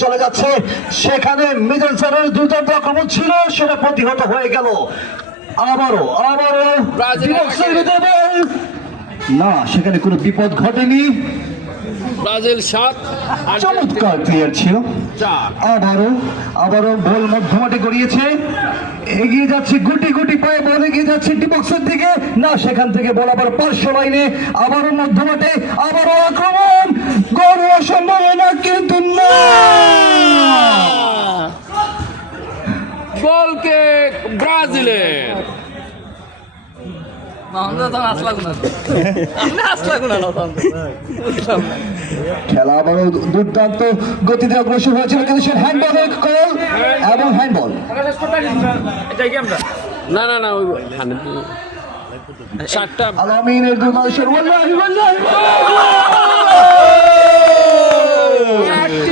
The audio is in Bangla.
চলে যাচ্ছে, সেখানে মিডলসনের দুর্দান্ত আক্রমণ ছিল, সেটা প্রতিহত হয়ে গেল। আবারও না, সেখানে কোনো বিপদ ঘটেনি। ব্রাজিল 7 চমৎকার প্লেয়ার ছিল। আবারও বল মধ্যমাঠে গড়িয়েছে, এগিয়ে যাচ্ছে গুটি গুটি পায়ে বল এগিয়ে যাচ্ছে ডিবক্সের দিকে। না, সেখান থেকে বল আবার পার্শ্ব লাইনে, আবারও মধ্যমাঠে, আবারও আক্রমণ, গোল হওয়ার সম্ভাবনা কিন্তু না। গোলকে ব্রাজিলের খেলা আবারও দুর্দান্ত গতিতে অগ্রসর হয়েছিল, কিন্তু সে হ্যান্ডবলের কল এবং হ্যান্ডবল। না না না, ওই 7টা আলামিনের দুর্দান্ত একটি